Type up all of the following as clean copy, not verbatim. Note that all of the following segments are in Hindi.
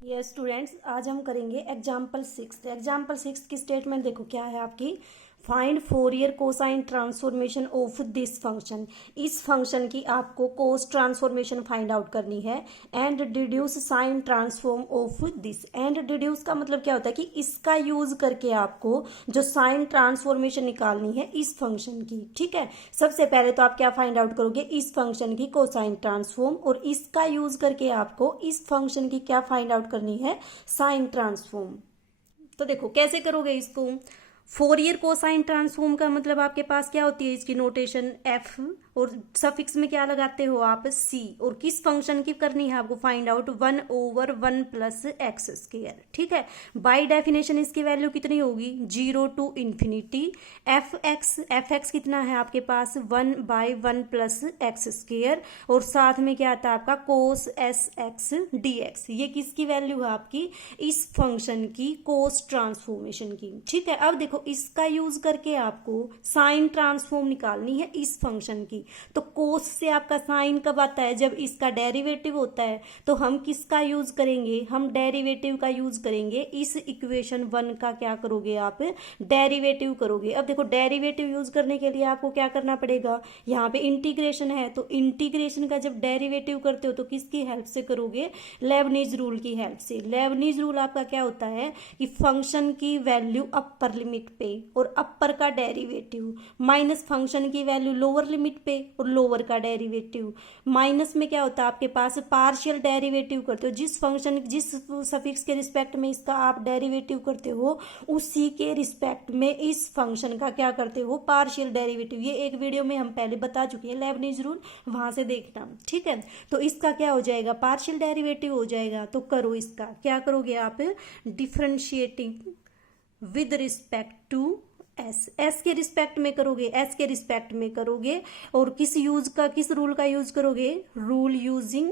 यस स्टूडेंट्स, आज हम करेंगे एग्जाम्पल 6 की स्टेटमेंट। देखो क्या है आपकी, find Fourier cosine transformation of this function. इस फंक्शन की आपको कोस ट्रांसफॉर्मेशन फाइंड आउट करनी है and deduce sign transform of this. And deduce का मतलब क्या होता है कि इसका यूज करके आपको जो साइन ट्रांसफॉर्मेशन निकालनी है इस फंक्शन की। ठीक है, सबसे पहले तो आप क्या फाइंड आउट करोगे, इस फंक्शन की कोसाइन ट्रांसफॉर्म, और इसका यूज करके आपको इस फंक्शन की क्या फाइंड आउट करनी है, साइन ट्रांसफॉर्म। तो देखो कैसे करोगे इसको। फोरियर कोसाइन ट्रांसफॉर्म का मतलब आपके पास क्या होती है, इसकी नोटेशन एफ, और सफिक्स में क्या लगाते हो आप, सी। और किस फंक्शन की करनी है आपको find out, 1/1 plus x square. ठीक है, बाय डेफिनेशन इसकी वैल्यू कितनी होगी, 0 टू इन्फिनिटी एफ एक्स कितना है आपके पास, 1/1 प्लस एक्स स्क्वायर, और साथ में क्या आता है आपका कोस एस एक्स डी एक्स। ये किसकी वैल्यू है आपकी, इस फंक्शन की कोस ट्रांसफॉर्मेशन की। ठीक है, अब देखो इसका यूज करके आपको साइन ट्रांसफॉर्म निकालनी है इस फंक्शन की। तो कोस से आपका साइन कब आता है, जब इसका डेरिवेटिव होता है। तो हम किसका यूज करेंगे, हम डेरिवेटिव का यूज करेंगे। इस इक्वेशन 1 का क्या करोगे आप, डेरिवेटिव करोगे। अब देखो डेरिवेटिव यूज करने के लिए आपको क्या करना पड़ेगा, यहाँ पे इंटीग्रेशन है, तो इंटीग्रेशन का जब डेरिवेटिव करते हो तो किसकी हेल्प से करोगे, लेबनीज रूल की हेल्प से। लेबनीज रूल आपका क्या होता है कि फंक्शन की वैल्यू अपर लिमिट पे और अपर का डेरिवेटिव, माइनस फंक्शन की वैल्यू लोअर लिमिट पे और लोअर का डेरिवेटिव। माइनस में क्या होता है आपके पास, पार्शियल डेरिवेटिव करते हो। जिस फंक्शन जिस सफिक्स के रिस्पेक्ट में इसका आप डेरिवेटिव करते हो, उसी के रिस्पेक्ट में इस फंक्शन का क्या करते हो, पार्शियल डेरिवेटिव। ये एक वीडियो में हम पहले बता चुके हैं लेबनीज रूल, वहां से देखना। ठीक है, तो इसका क्या हो जाएगा, पार्शियल डेरिवेटिव हो जाएगा। तो करो, इसका क्या करोगे आप, differentiating with respect to s के रिस्पेक्ट में करोगे, एस के रिस्पेक्ट में करोगे। और किस रूल का यूज करोगे, रूल यूजिंग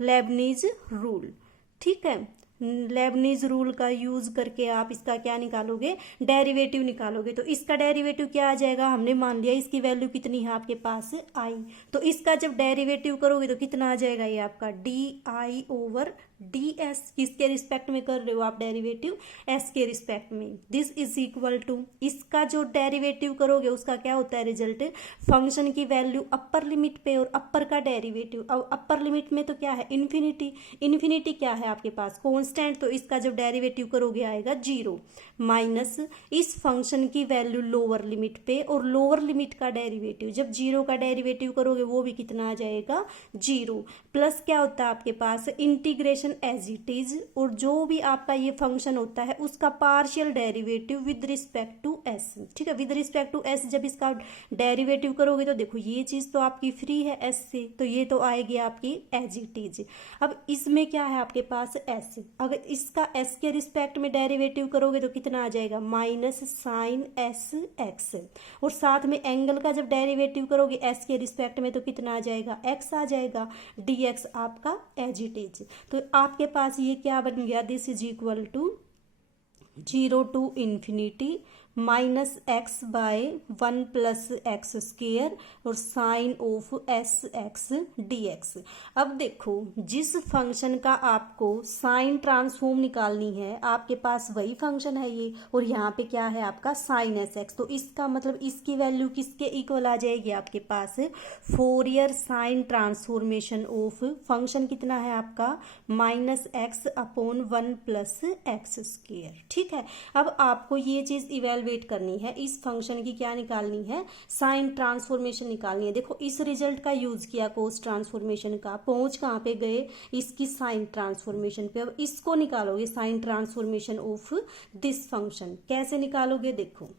लेबनीज रूल। ठीक है, लेबनीज रूल का यूज करके आप इसका क्या निकालोगे, डेरिवेटिव निकालोगे। तो इसका डेरिवेटिव क्या आ जाएगा, हमने मान लिया इसकी वैल्यू कितनी है आपके पास, आई। तो इसका जब डेरिवेटिव करोगे तो कितना आ जाएगा, ये आपका D I over d S. किसके रिस्पेक्ट में कर रहे हो आप डेरिवेटिव, एस के रिस्पेक्ट में। दिस इज इक्वल टू, इसका जो डेरिवेटिव करोगे उसका क्या होता है रिजल्ट, फंक्शन की वैल्यू अपर लिमिट पे और अपर का डेरिवेटिव। अब अपर लिमिट में तो क्या है, इन्फिनिटी। इन्फिनिटी क्या है आपके पास, कांस्टेंट। तो इसका जब डेरिवेटिव करोगे आएगा 0, माइनस इस फंक्शन की वैल्यू लोअर लिमिट पे और लोअर लिमिट का डेरिवेटिव। जब 0 का डेरिवेटिव करोगे वो भी कितना आ जाएगा, 0, प्लस क्या होता है आपके पास, इंटीग्रेशन एज इट इज, और जो भी आपका ये फंक्शन होता है उसका partial derivative with respect to s. ठीक है, विद रिस्पेक्ट टू एस जब इसका डेरिवेटिव करोगे तो देखो ये चीज तो आपकी फ्री है एस से, तो ये तो आएगी आपकी एज इट इज। अब इसमें क्या है आपके पास एस, अगर इसका एस के रिस्पेक्ट में डेरिवेटिव करोगे तो कितना आ जाएगा, माइनस साइन एस एक्स। और साथ में एंगल का जब डेरिवेटिव करोगे एस के रिस्पेक्ट में तो कितना आ जाएगा, एक्स आ जाएगा, डी एक्स आपका एज इट इज। तो आपके पास ये क्या बन गया, this is equal to 0 to infinity minus x by 1 plus x square और sine of s x d x. अब देखो जिस फंक्शन का आपको साइन ट्रांसफॉर्म निकालनी है आपके पास वही फंक्शन है ये, और यहाँ पे क्या है आपका साइन एस एक्स। तो इसका मतलब इसकी वैल्यू किसके इक्वल आ जाएगी आपके पास, Fourier sine transformation of function कितना है आपका, minus x upon 1 plus x square. ठीक है, अब आपको ये चीज इवेलुएट करनी है, इस फंक्शन की क्या निकालनी है, साइन ट्रांसफॉर्मेशन निकालनी है। देखो इस रिजल्ट का यूज किया कोस ट्रांसफॉर्मेशन का, पहुंच कहाँ पे गए, इसकी साइन ट्रांसफॉर्मेशन पे। अब इसको निकालोगे sine transformation of this function, कैसे निकालोगे, देखो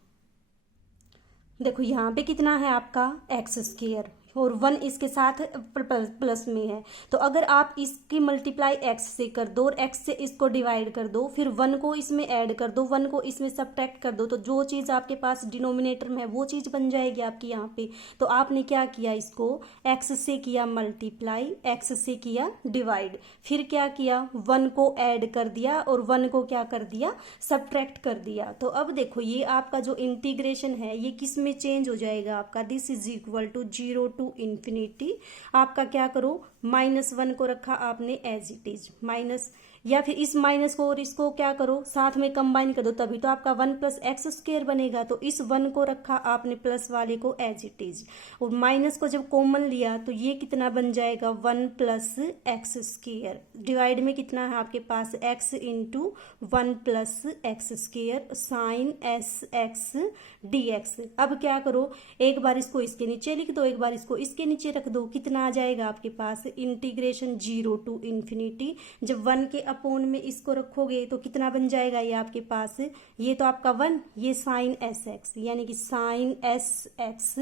देखो यहाँ पे कितना है आपका एक्स स्क्वायर और 1 इसके साथ प्लस में है। तो अगर आप इसकी मल्टीप्लाई एक्स से कर दो और एक्स से इसको डिवाइड कर दो, फिर 1 को इसमें ऐड कर दो, 1 को इसमें सब्ट्रैक्ट कर दो, तो जो चीज़ आपके पास डिनोमिनेटर में है वो चीज़ बन जाएगी आपकी यहाँ पे। तो आपने क्या किया, इसको एक्स से किया मल्टीप्लाई, एक्स से किया डिवाइड, फिर क्या किया 1 को ऐड कर दिया और 1 को क्या कर दिया, सब्ट्रैक्ट कर दिया। तो अब देखो ये आपका जो इंटीग्रेशन है ये किस में चेंज हो जाएगा आपका, this is equal to 0 to infinity. आपका क्या करो, -1 को रखा आपने एज इट इज, माइनस या फिर इस माइनस को और इसको क्या करो, साथ में कंबाइन कर दो, तभी तो आपका 1 प्लस एक्स स्क्वायर बनेगा। तो इस 1 को रखा आपने प्लस वाले को एज इट इज, और माइनस को जब कॉमन लिया तो ये कितना बन जाएगा 1 प्लस एक्स स्क्वायर। डिवाइड में कितना है आपके पास x into 1 plus x square sine s x d x. अब क्या करो, एक बार इसको इसके नीचे लिख दो, एक बार इसको इसके नीचे रख दो, कितना आ जाएगा आपके पास इंटीग्रेशन 0 टू इन्फिनिटी। जब 1 के अपोन में इसको रखोगे तो कितना बन जाएगा ये आपके पास, ये तो आपका 1, ये साइन एस एक्स, यानी कि sine s x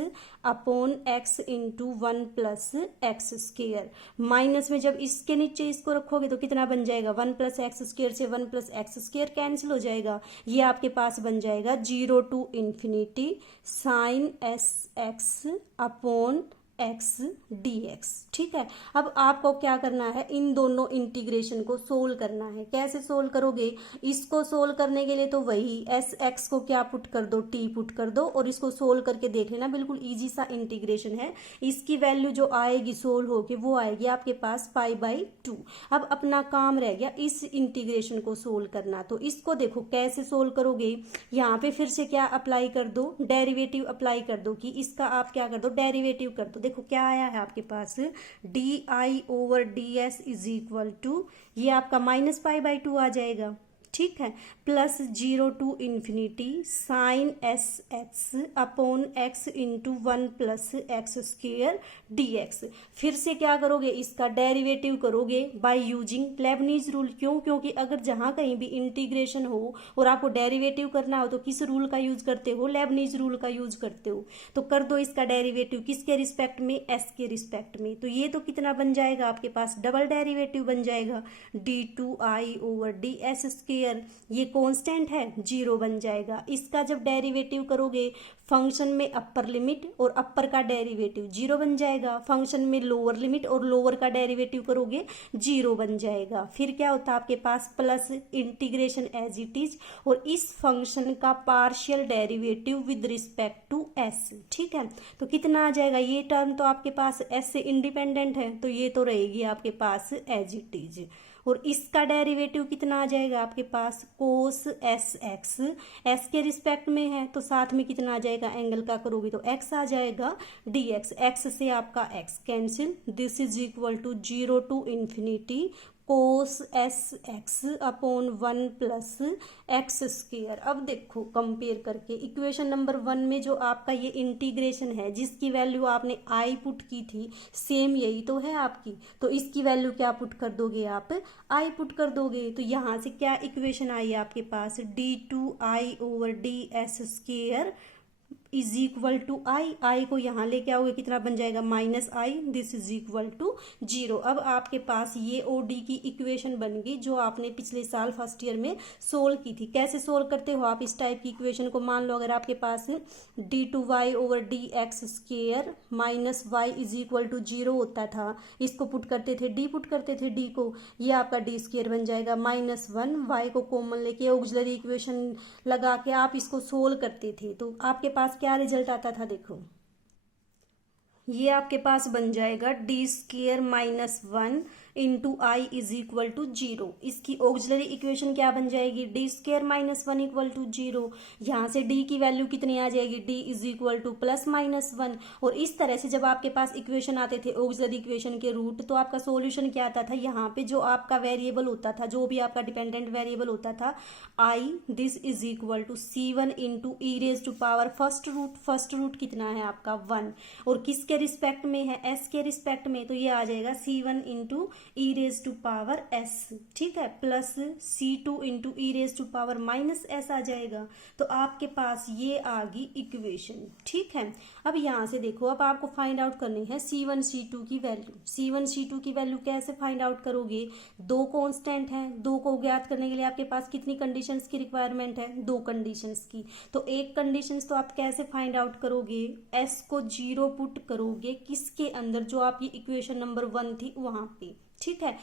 upon x into 1 plus x square. Minus में जब इसके नीचे इसको रखोगे तो कितना बन जाएगा, 1 प्लस एक्स स्क्वायर से 1 प्लस एक्स स्क्वायर कैंसिल हो जाएगा, ये आपके पास बन जाएगा 0 to infinity sine s x upon x d x. ठीक है, अब आपको क्या करना है, इन दोनों इंटीग्रेशन को सोल्व करना है। कैसे सोल्व करोगे, इसको सोल्व करने के लिए तो वही एस एक्स को क्या पुट कर दो, टी पुट कर दो, और इसको सोल्व करके देख लेना, बिल्कुल इजी सा इंटीग्रेशन है। इसकी वैल्यू जो आएगी सोल्व होके वो आएगी आपके पास π/2। अब अपना काम रह गया इस इंटीग्रेशन को सोल्व करना। तो इसको देखो कैसे सोल्व करोगे, यहाँ पे फिर से क्या अप्लाई कर दो, डेरिवेटिव अप्लाई कर दो, कि इसका आप क्या कर दो, डेरिवेटिव कर दो। देखो क्या आया है आपके पास, d I over d s is equal to, ये आपका -π/2 आ जाएगा। ठीक है, plus 0 to infinity sine s x upon x into 1 plus x square d x. फिर से क्या करोगे, इसका डेरिवेटिव करोगे बाय यूजिंग लेबनीज रूल। क्यों, क्योंकि अगर जहां कहीं भी इंटीग्रेशन हो और आपको डेरिवेटिव करना हो तो किस रूल का यूज करते हो, लेबनीज रूल का यूज करते हो। तो कर दो इसका डेरिवेटिव, किसके रिस्पेक्ट में, एस के रिस्पेक्ट में। तो ये तो कितना बन जाएगा आपके पास, डबल डेरिवेटिव बन जाएगा, d2i over d s square, ये कांस्टेंट है 0 बन जाएगा। इसका जब डेरिवेटिव करोगे फंक्शन में अपर लिमिट और अपर का डेरिवेटिव 0 बन जाएगा, फंक्शन में लोअर लिमिट और लोअर का डेरिवेटिव करोगे 0 बन जाएगा। फिर क्या होता है आपके पास, plus integration as it is, और इस फंक्शन का partial derivative with respect to s. ठीक है, तो कितना आ जाएगा, ये टर्म तो आपके पास एस से इंडिपेंडेंट है, तो ये तो रहेगी आपके पास एज इट इज। और इसका डेरिवेटिव कितना आ जाएगा आपके पास, कोस एस एक्स, एस के रिस्पेक्ट में है तो साथ में कितना आ जाएगा, एंगल का करोगे तो एक्स आ जाएगा, डी एक्स, एक्स से आपका x cancel, this is equal to 0 to infinity cos s x upon 1 plus x square. अब देखो कंपेयर करके इक्वेशन नंबर 1 में जो आपका ये इंटीग्रेशन है जिसकी वैल्यू आपने आई पुट की थी, सेम यही तो है आपकी, तो इसकी वैल्यू क्या पुट कर दोगे आप, आई पुट कर दोगे। तो यहाँ से क्या इक्वेशन आई आपके पास, d2i over d s square is equal to I को यहाँ लेके आओगे कितना बन जाएगा, -i, this is equal to 0। अब आपके पास ये ओ डी की इक्वेशन बन गई जो आपने पिछले साल फर्स्ट ईयर में सोल्व की थी। कैसे सोल्व करते हो आप इस टाइप की इक्वेशन को, मान लो अगर आपके पास d2y over d x square minus y is equal to 0 होता था, इसको पुट करते थे, डी पुट करते थे डी को, ये आपका डी स्क्वायर बन जाएगा -1, वाई को कॉमन लेके ऑक्सिलरी इक्वेशन लगा के आप इसको सोल्व करते थे, तो आपके पास क्या रिजल्ट आता था, देखो ये आपके पास बन जाएगा d square -1 into i is equal to 0। इसकी ऑक्सिलरी इक्वेशन क्या बन जाएगी, डी स्क्वायर -1 इक्वल टू 0। यहाँ से डी की वैल्यू कितनी आ जाएगी, डी इज इक्वल टू +-1। और इस तरह से जब आपके पास इक्वेशन आते थे ऑक्सिलरी इक्वेशन के रूट, तो आपका सॉल्यूशन क्या आता था, यहाँ पे जो आपका वेरिएबल होता था, जो भी आपका डिपेंडेंट वेरिएबल होता था I, this is equal to c1 into e raise to power first root कितना है आपका 1, और किसके रिस्पेक्ट में है, एस के रिस्पेक्ट में, तो ये आ जाएगा c1 into e raise to power s. ठीक है, plus c2 into e raise to power -s आ जाएगा। तो आपके पास ये आ गई इक्वेशन। ठीक है, अब यहाँ से देखो, अब आपको फाइंड आउट करनी है c1 c2 की वैल्यू। c1 c2 की वैल्यू कैसे फाइंड आउट करोगे, दो कांस्टेंट हैं, दो को ज्ञात करने के लिए आपके पास कितनी कंडीशंस की रिक्वायरमेंट है, 2 कंडीशंस की। तो एक कंडीशंस तो आप कैसे फाइंड आउट करोगे, s को 0 पुट करोगे किसके अंदर, जो आपकी इक्वेशन नंबर 1 थी वहां पे। ठीक है।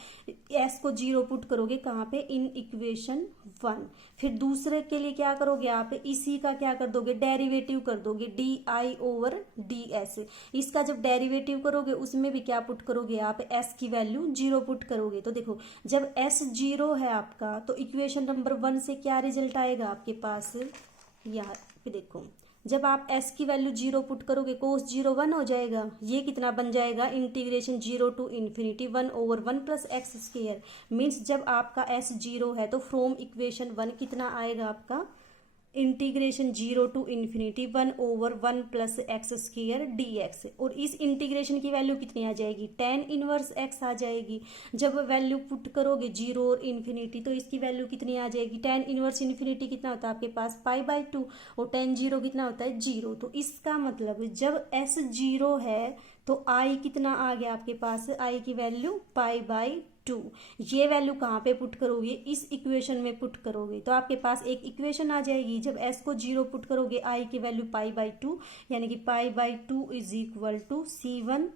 एस को 0 पुट करोगे कहाँ पे, इन इक्वेशन 1। फिर दूसरे के लिए क्या करोगे आप, इसी का क्या कर दोगे, डेरिवेटिव कर दोगे, D I over d S. इसका जब डेरिवेटिव करोगे उसमें भी क्या पुट करोगे आप, एस की वैल्यू 0 पुट करोगे। तो देखो जब एस 0 है आपका तो इक्वेशन नंबर 1 से क्या रिजल्ट आएगा आपके पास, यहाँ पे देखो जब आप s की वैल्यू 0 पुट करोगे कोस 0 1 हो जाएगा। ये कितना बन जाएगा, integration 0 to infinity 1/1 plus x square. Means जब आपका s 0 है तो फ्रॉम इक्वेशन 1 कितना आएगा आपका, integration 0 to infinity 1/1 plus x square d x. और इस इंटीग्रेशन की वैल्यू कितनी आ जाएगी, tan इनवर्स x आ जाएगी। जब वैल्यू पुट करोगे 0 और इन्फिनिटी तो इसकी वैल्यू कितनी आ जाएगी, tan इनवर्स इन्फिनिटी कितना होता है आपके पास π/2 और tan 0 कितना होता है 0। तो इसका मतलब जब s 0 है तो i कितना आ गया आपके पास, i की वैल्यू π/2। ये वैल्यू कहाँ पे पुट करोगे, इस इक्वेशन में पुट करोगे तो आपके पास एक इक्वेशन आ जाएगी। जब s को 0 पुट करोगे i की वैल्यू π/2 यानी कि π/2 is equal to C1।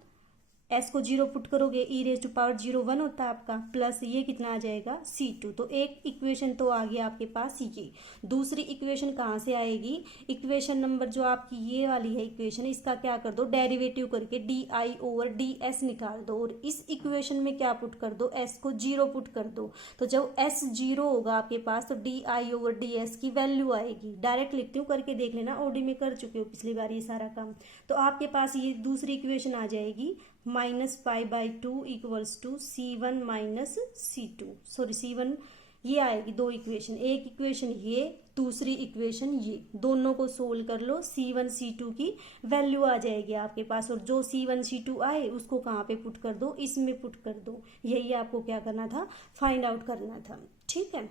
s को 0 पुट करोगे e⁻0 1 होता है आपका, प्लस ये कितना आ जाएगा C2। तो एक इक्वेशन तो आ गया आपके पास ये। दूसरी इक्वेशन कहाँ से आएगी, इक्वेशन नंबर जो आपकी ये वाली है इक्वेशन, इसका क्या कर दो, डेरिवेटिव करके D I over d S निकाल दो और इस इक्वेशन में क्या पुट कर दो, s को 0 पुट कर दो। तो जब s 0 होगा आपके पास तो D I over d S की वैल्यू आएगी। डायरेक्ट लिखती हूँ, करके देख लेना, ओडी में कर चुके हो पिछली बार ये सारा काम। तो आपके पास ये दूसरी इक्वेशन आ जाएगी -π/2 equals to C1 minus C2, sorry C1 ये आएगी। दो इक्वेशन, एक इक्वेशन ये, दूसरी इक्वेशन ये, दोनों को सोल्व कर लो, C1 C2 की वैल्यू आ जाएगी आपके पास। और जो C1 C2 आए उसको कहाँ पे पुट कर दो, इसमें पुट कर दो। यही आपको क्या करना था, फाइंड आउट करना था। ठीक है।